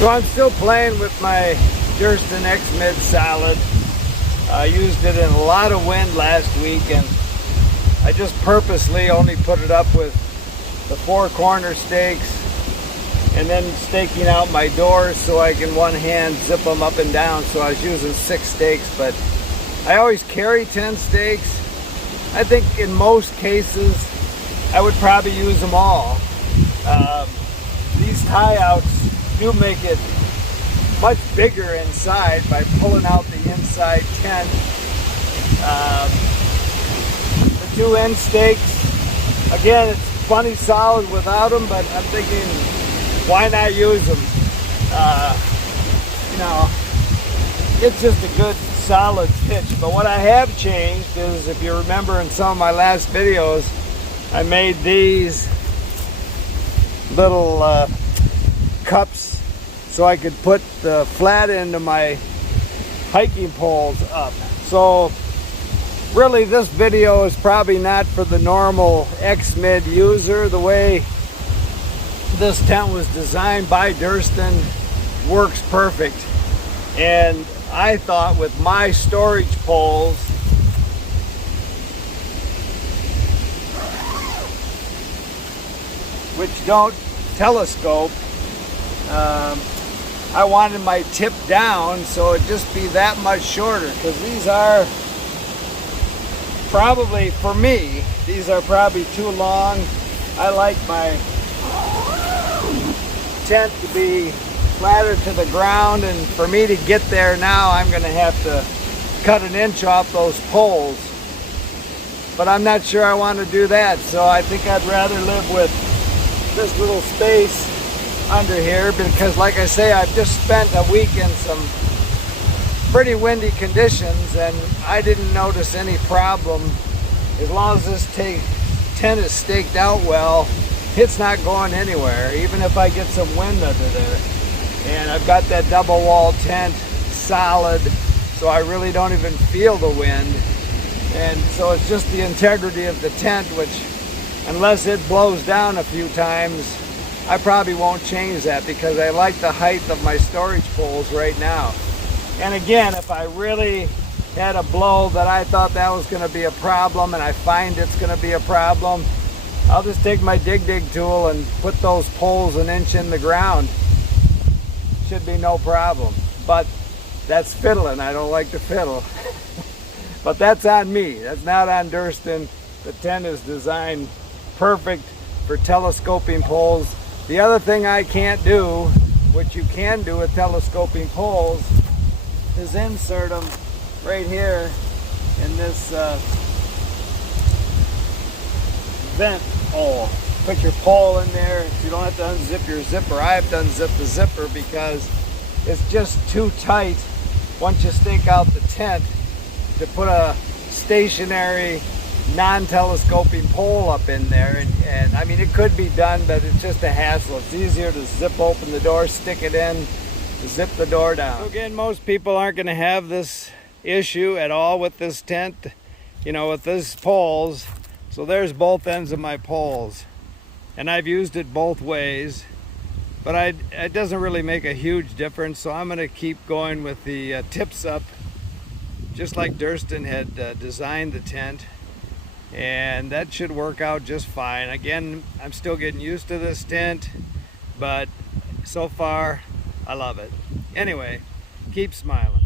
So I'm still playing with my Durston Xmid Solid. I used it in a lot of wind last week, and I just purposely only put it up with the 4 corner stakes and then staking out my doors so I can one hand zip them up and down. So I was using 6 stakes, but I always carry 10 stakes. I think in most cases I would probably use them all. These tie-outs do make it much bigger inside by pulling out the inside tent. The 2 end stakes, again, it's funny solid without them, but I'm thinking, why not use them? You know, it's just a good solid pitch. But what I have changed is, if you remember in some of my last videos, I made these little cups so I could put the flat end of my hiking poles up. So really this video is probably not for the normal Xmid user. The way this tent was designed by Durston works perfect. And I thought with my storage poles, which don't telescope, I wanted my tip down so it'd just be that much shorter, because these are probably, for me, these are probably too long. I like my tent to be flatter to the ground, and for me to get there now, I'm going to have to cut an inch off those poles. But I'm not sure I want to do that, so I think I'd rather live with this little space under here, because like I say, I've just spent a week in some pretty windy conditions and I didn't notice any problem. As long as this tent is staked out well, it's not going anywhere, even if I get some wind under there. And I've got that double wall tent solid, so I really don't even feel the wind. And so it's just the integrity of the tent, which, unless it blows down a few times, I probably won't change that, because I like the height of my storage poles right now. And again, if I really had a blow that I thought that was going to be a problem, and I find it's going to be a problem, I'll just take my dig tool and put those poles an inch in the ground. Should be no problem. But that's fiddling. I don't like to fiddle. But that's on me. That's not on Durston. The tent is designed perfect for telescoping poles. The other thing I can't do, which you can do with telescoping poles, is insert them right here in this vent hole. Put your pole in there. You don't have to unzip your zipper. I have to unzip the zipper because it's just too tight once you stake out the tent to put a stationary non-telescoping pole up in there. And I mean, it could be done, but it's just a hassle. It's easier to zip open the door, stick it in, zip the door down. So again, most people aren't going to have this issue at all with this tent, you know, with these poles. So there's both ends of my poles, and I've used it both ways, but it doesn't really make a huge difference. So I'm going to keep going with the tips up, just like Durston had designed the tent, and that should work out just fine. Again, I'm still getting used to this tent, but so far I love it. Anyway, keep smiling.